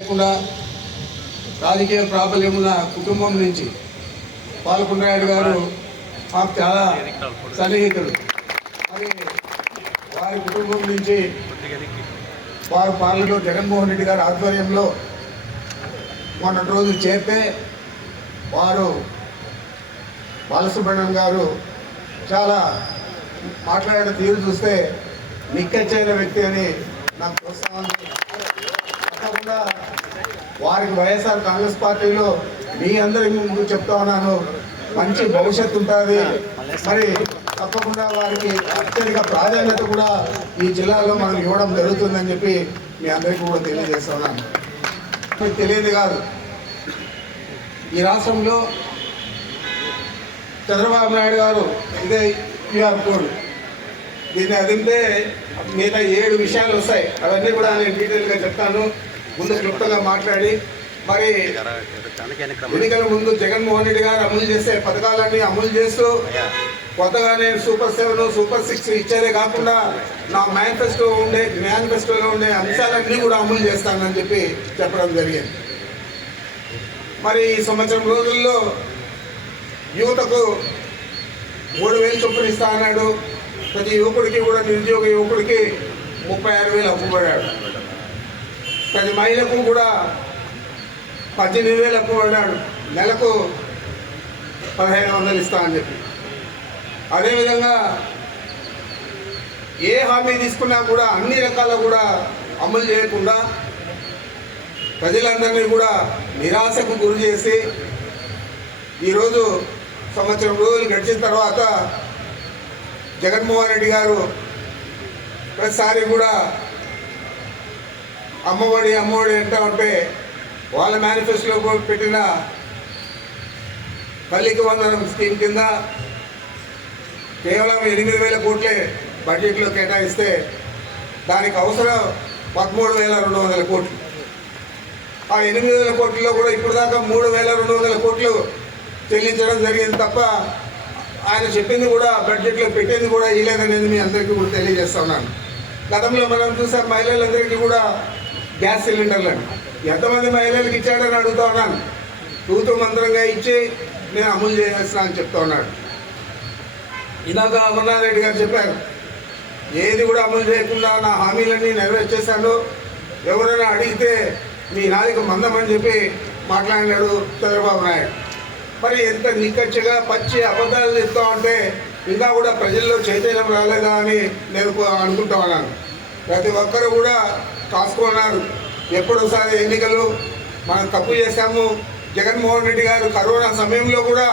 లేకుండా రాజకీయ ప్రాబల్యం ఉన్న కుటుంబం నుంచి పాల్కొండరాయుడు గారు మాకు చాలా సన్నిహితుడు మరి వారి కుటుంబం నుంచి వారు పార్లమెంట్లో జగన్మోహన్ రెడ్డి గారి ఆధ్వర్యంలో మొన్నటి రోజు చేరితే వారు బాలసుబ్రహ్మణ్యం గారు చాలా మాట్లాడిన తీరు చూస్తే నిక్కచ్చైన వ్యక్తి అని నాకు ప్రోత్సాహం తప్పకుండా వారికి వైఎస్ఆర్ కాంగ్రెస్ పార్టీలో మీ అందరి ముందు చెప్తా ఉన్నాను మంచి భవిష్యత్తు ఉంటుంది మరి తప్పకుండా వారికి అత్యధిక ప్రాధాన్యత కూడా ఈ జిల్లాలో మనం ఇవ్వడం జరుగుతుందని చెప్పి మీ అందరికీ కూడా తెలియజేస్తున్నాను మీకు తెలియదు కాదు ఈ రాష్ట్రంలో చంద్రబాబు నాయుడు గారు ఇదే క్యూఆర్ కోడ్ దీన్ని అదింటే మిగతా ఏడు విషయాలు వస్తాయి అవన్నీ కూడా నేను డీటెయిల్గా చెప్తాను ముందు క్లుప్తంగా మాట్లాడి మరి ఎన్నికల ముందు జగన్మోహన్ రెడ్డి గారు అమలు చేసే పథకాలన్నీ అమలు చేస్తూ కొత్తగా నేను సూపర్ సెవెన్ సూపర్ సిక్స్ ఇచ్చేదే కాకుండా నా మేనిఫెస్టో ఉండే మేనిఫెస్టోలో ఉండే అంశాలన్నీ కూడా అమలు చేస్తానని చెప్పి చెప్పడం జరిగింది మరి ఈ సంవత్సరం రోజుల్లో యువతకు మూడు వేలు చొప్పున ఇస్తా అన్నాడు ప్రతి యువకుడికి కూడా నిరుద్యోగ యువకుడికి ముప్పై ఆరు వేలు అప్పుబడాడు పది మైళ్ళకు కూడా పద్దెనిమిది వేలకు అన్నాడు నెలకు పదిహేను వందలు ఇస్తా అని చెప్పి అదేవిధంగా ఏ హామీ తీసుకున్నా కూడా అన్ని రకాల కూడా అమలు చేయకుండా ప్రజలందరినీ కూడా నిరాశకు గురి చేసి ఈరోజు సంవత్సరం రోజులు గడిచిన తర్వాత జగన్మోహన్ రెడ్డి గారు ప్రతిసారి కూడా అమ్మఒడి అమ్మఒడి అంటూ ఉంటే వాళ్ళ మేనిఫెస్టోలో పెట్టిన పల్లికి వందనం స్కీమ్ కింద కేవలం ఎనిమిది వేల కోట్లే బడ్జెట్లో కేటాయిస్తే దానికి అవసరం పదమూడు వేల రెండు వందల కోట్లు ఆ ఎనిమిది వేల కోట్లలో కూడా ఇప్పుడు దాకా మూడు వేల రెండు వందల కోట్లు చెల్లించడం జరిగింది తప్ప ఆయన చెప్పింది కూడా బడ్జెట్లో పెట్టింది కూడా ఇలేదనేది మీ అందరికీ కూడా తెలియజేస్తా ఉన్నాను గతంలో మనం చూసాం మహిళలందరికీ కూడా గ్యాస్ సిలిండర్లను ఎంతమంది మహిళలకు ఇచ్చాడని అడుగుతా ఉన్నాను ప్రభుత్వ మంత్రంగా ఇచ్చి నేను అమలు చేయాల్సిన అని చెప్తా ఉన్నాడు ఇలాగ అమర్నాథ్ రెడ్డి గారు చెప్పారు ఏది కూడా అమలు చేయకుండా నా హామీలన్నీ నెరవేర్చేశాను ఎవరైనా అడిగితే మీ నాదిక మందమని చెప్పి మాట్లాడినాడు చంద్రబాబు నాయుడు మరి ఎంత నిక్కచ్చగా పచ్చి అబద్ధాలు చెప్తా ఉంటే ఇంకా కూడా ప్రజల్లో చైతన్యం రాలేదా అని నేను అనుకుంటా ఉన్నాను ప్రతి ఒక్కరు కూడా కాసుకున్నారు ఎప్పుడోసారి ఎన్నికలు మనం తప్పు చేశాము జగన్మోహన్ రెడ్డి గారు కరోనా సమయంలో కూడా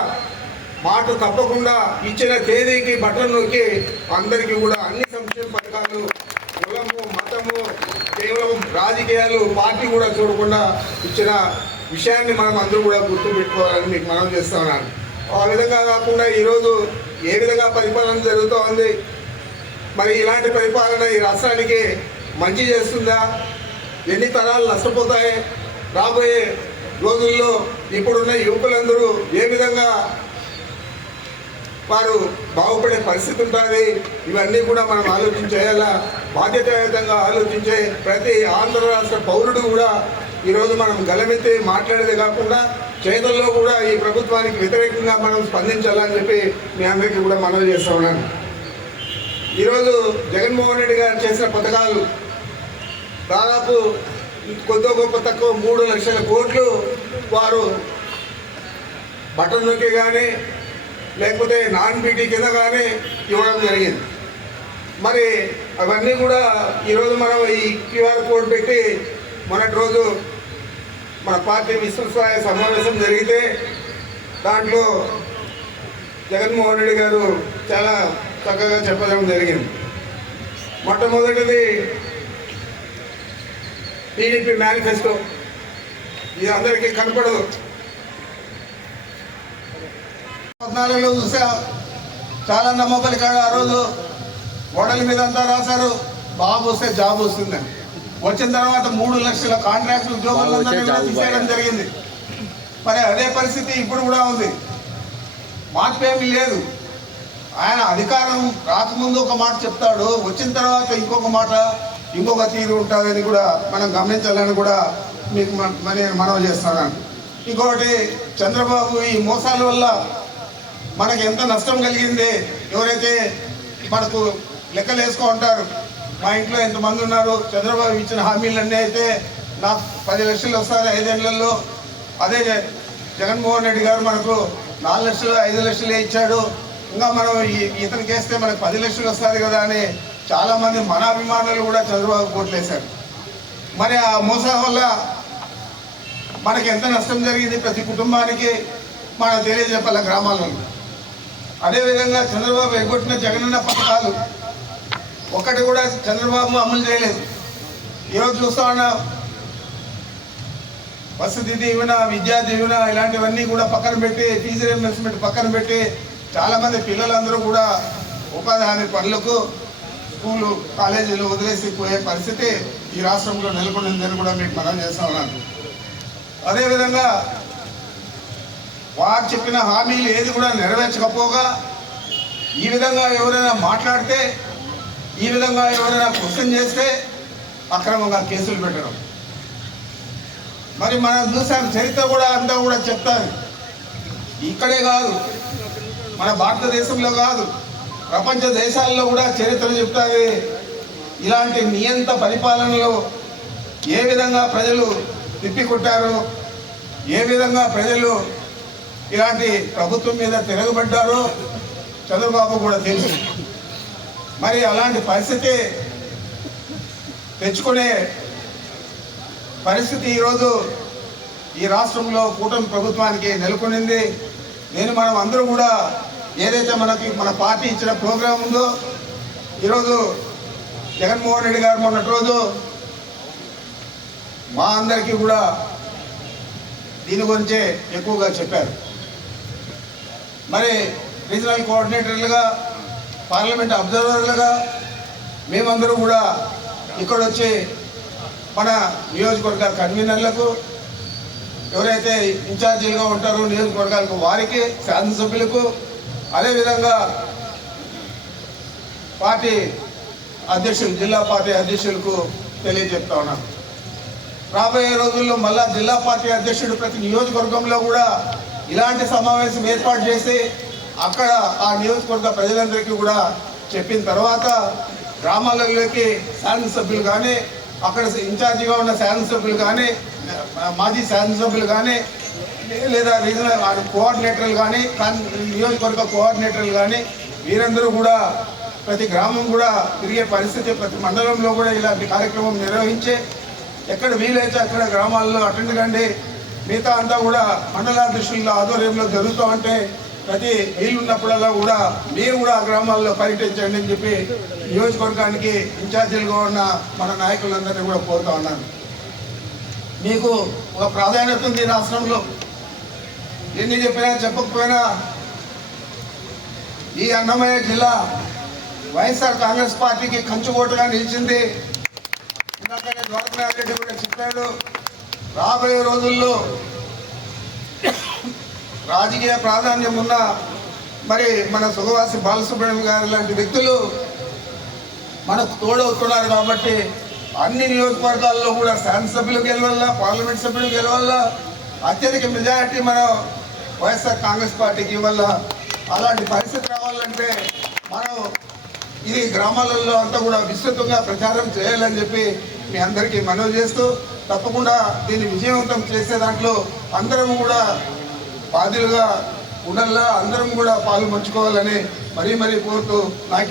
మాట తప్పకుండా ఇచ్చిన తేదీకి బట్టలు నొక్కి అందరికీ కూడా అన్ని సంక్షేమ పథకాలు కులము మతము కేవలం రాజకీయాలు పార్టీ కూడా చూడకుండా ఇచ్చిన విషయాన్ని మనం అందరూ కూడా గుర్తుపెట్టుకోవాలని మీకు మనం చేస్తా ఉన్నాను ఆ విధంగా కాకుండా ఈరోజు ఏ విధంగా పరిపాలన జరుగుతూ ఉంది మరి ఇలాంటి పరిపాలన ఈ రాష్ట్రానికి మంచి చేస్తుందా ఎన్ని తరాలు నష్టపోతాయి రాబోయే రోజుల్లో ఇప్పుడున్న యువకులందరూ ఏ విధంగా వారు బాగుపడే పరిస్థితి ఉంటుంది ఇవన్నీ కూడా మనం ఆలోచించేయాలా బాధ్యతాయుతంగా ఆలోచించే ప్రతి ఆంధ్ర రాష్ట్ర పౌరుడు కూడా ఈరోజు మనం గలమెత్తి మాట్లాడేది కాకుండా చేతల్లో కూడా ఈ ప్రభుత్వానికి వ్యతిరేకంగా మనం స్పందించాలని చెప్పి మీ అందరికీ కూడా మనవి చేస్తా ఉన్నాను ఈరోజు జగన్మోహన్ రెడ్డి గారు చేసిన పథకాలు దాదాపు కొద్దిగా గొప్ప తక్కువ మూడు లక్షల కోట్లు వారు బటన్ నొక్కి కానీ లేకపోతే నాన్ బీటీ కింద కానీ ఇవ్వడం జరిగింది మరి అవన్నీ కూడా ఈరోజు మనం ఈ క్యూఆర్ కోడ్ పెట్టి మొన్నటి రోజు మన పార్టీ విశ్వస్థాయి సమావేశం జరిగితే దాంట్లో జగన్మోహన్ రెడ్డి గారు చాలా చక్కగా చెప్పడం జరిగింది మొట్టమొదటిది టీడీపీ మేనిఫెస్టో ఇది అందరికీ కనపడదు పద్నాలుగులో చూసా చాలా నమ్మకలు కాడ ఆ రోజు ఓడల మీద అంతా రాశారు బాబు వస్తే జాబ్ వస్తుంది వచ్చిన తర్వాత మూడు లక్షల కాంట్రాక్ట్ ఉద్యోగాలు తీసేయడం జరిగింది మరి అదే పరిస్థితి ఇప్పుడు కూడా ఉంది మార్పేమి లేదు ఆయన అధికారం రాకముందు ఒక మాట చెప్తాడు వచ్చిన తర్వాత ఇంకొక మాట ఇంకొక తీరు ఉంటుందని కూడా మనం గమనించాలని కూడా మీకు నేను మనవి చేస్తున్నాను ఇంకొకటి చంద్రబాబు ఈ మోసాల వల్ల మనకు ఎంత నష్టం కలిగింది ఎవరైతే మనకు లెక్కలు వేసుకుంటారు మా ఇంట్లో ఎంతమంది ఉన్నారు చంద్రబాబు ఇచ్చిన హామీలన్నీ అయితే నాకు పది లక్షలు వస్తారు ఐదేళ్లలో అదే జగన్మోహన్ రెడ్డి గారు మనకు నాలుగు లక్షలు ఐదు లక్షలే ఇచ్చాడు ఇంకా మనం ఇతనికి వేస్తే మనకు పది లక్షలు వస్తుంది కదా అని చాలామంది మన అభిమానులు కూడా చంద్రబాబు కోట్లేశారు మరి ఆ మోసం వల్ల మనకి ఎంత నష్టం జరిగింది ప్రతి కుటుంబానికి మనం తెలియజెప్పాల గ్రామాలలో అదేవిధంగా చంద్రబాబు ఎగ్గొట్టిన జగనన్న పథకాలు ఒక్కటి కూడా చంద్రబాబు అమలు చేయలేదు ఈరోజు చూస్తా ఉన్న వసతి దీవెన విద్యా దీవెన ఇలాంటివన్నీ కూడా పక్కన పెట్టి ఫీజు రియంబర్స్మెంట్ పక్కన పెట్టి చాలామంది పిల్లలందరూ కూడా ఉపాధి హామీ పనులకు స్కూలు కాలేజీలు వదిలేసి పోయే పరిస్థితి ఈ రాష్ట్రంలో నెలకొనిందని కూడా మీకు మనం చేస్తా ఉన్నాను అదేవిధంగా వారు చెప్పిన హామీలు ఏది కూడా నెరవేర్చకపోగా ఈ విధంగా ఎవరైనా మాట్లాడితే ఈ విధంగా ఎవరైనా క్వశ్చన్ చేస్తే అక్రమంగా కేసులు పెట్టడం మరి మనం చూసాం చరిత్ర కూడా అంతా కూడా చెప్తాను ఇక్కడే కాదు మన భారతదేశంలో కాదు ప్రపంచ దేశాల్లో కూడా చరిత్ర చెప్తాయి ఇలాంటి నియంత పరిపాలనలో ఏ విధంగా ప్రజలు తిప్పికొట్టారో ఏ విధంగా ప్రజలు ఇలాంటి ప్రభుత్వం మీద తిరగబడ్డారో చంద్రబాబు కూడా తెలుసు మరి అలాంటి పరిస్థితి తెచ్చుకునే పరిస్థితి ఈరోజు ఈ రాష్ట్రంలో కూటమి ప్రభుత్వానికి నెలకొనింది నేను మనం అందరూ కూడా ఏదైతే మనకి మన పార్టీ ఇచ్చిన ప్రోగ్రాం ఉందో ఈరోజు జగన్మోహన్ రెడ్డి గారు మొన్నటి రోజు మా అందరికీ కూడా దీని గురించే ఎక్కువగా చెప్పారు మరి రీజనల్ కోఆర్డినేటర్లుగా పార్లమెంట్ అబ్జర్వర్లుగా మేమందరూ కూడా ఇక్కడ వచ్చి మన నియోజకవర్గ కన్వీనర్లకు ఎవరైతే ఇన్ఛార్జీలుగా ఉంటారో నియోజకవర్గాలకు వారికి శాసనసభ్యులకు అదేవిధంగా పార్టీ అధ్యక్షులు జిల్లా పార్టీ అధ్యక్షులకు తెలియజెప్తా ఉన్నాను రాబోయే రోజుల్లో మళ్ళా జిల్లా పార్టీ అధ్యక్షుడు ప్రతి నియోజకవర్గంలో కూడా ఇలాంటి సమావేశం ఏర్పాటు చేసి అక్కడ ఆ నియోజకవర్గ ప్రజలందరికీ కూడా చెప్పిన తర్వాత గ్రామాలలోకి శాసనసభ్యులు కానీ అక్కడ ఇన్ఛార్జిగా ఉన్న శాసనసభ్యులు కానీ మాజీ శాసనసభ్యులు కానీ లేదా రీజనల్ కోఆర్డినేటర్లు కానీ నియోజకవర్గ కోఆర్డినేటర్లు కానీ వీరందరూ కూడా ప్రతి గ్రామం కూడా తిరిగే పరిస్థితి ప్రతి మండలంలో కూడా ఇలాంటి కార్యక్రమం నిర్వహించే ఎక్కడ వీలైతే అక్కడ గ్రామాల్లో అటెండ్ కండి మిగతా అంతా కూడా మండలాధ్యక్షుల్లో ఆధ్వర్యంలో జరుగుతూ ఉంటే ప్రతి వీలున్నప్పుడల్లా కూడా మీరు కూడా ఆ గ్రామాల్లో పర్యటించండి అని చెప్పి నియోజకవర్గానికి ఇన్ఛార్జీలుగా ఉన్న మన నాయకులందరినీ కూడా కోరుతా ఉన్నాను మీకు ఒక ప్రాధాన్యత ఉంది రాష్ట్రంలో ఎన్ని చెప్పినా చెప్పకపోయినా ఈ అన్నమయ్య జిల్లా వైఎస్ఆర్ కాంగ్రెస్ పార్టీకి కంచుకోటుగా నిలిచింది ఇందాకనే ద్వారకనాథ్ రెడ్డి కూడా చెప్పాడు రాబోయే రోజుల్లో రాజకీయ ప్రాధాన్యం ఉన్న మరి మన సుఖవాసి బాలసుబ్రహ్మణ్యం గారు లాంటి వ్యక్తులు మనకు తోడవుతున్నారు కాబట్టి అన్ని నియోజకవర్గాల్లో కూడా శాసనసభ్యులు గెలవాల పార్లమెంట్ సభ్యులు గెలవాలా అత్యధిక మెజారిటీ మన వైఎస్ఆర్ కాంగ్రెస్ పార్టీకి ఇవ్వాల అలాంటి పరిస్థితి రావాలంటే మనం ఇది గ్రామాలలో అంతా కూడా విస్తృతంగా ప్రచారం చేయాలని చెప్పి మీ అందరికీ మనవి చేస్తూ తప్పకుండా దీన్ని విజయవంతం చేసే దాంట్లో అందరం కూడా బాధ్యులుగా ఉండాలా అందరం కూడా పాలు పంచుకోవాలని మరీ మరీ కోరుతూ నాకు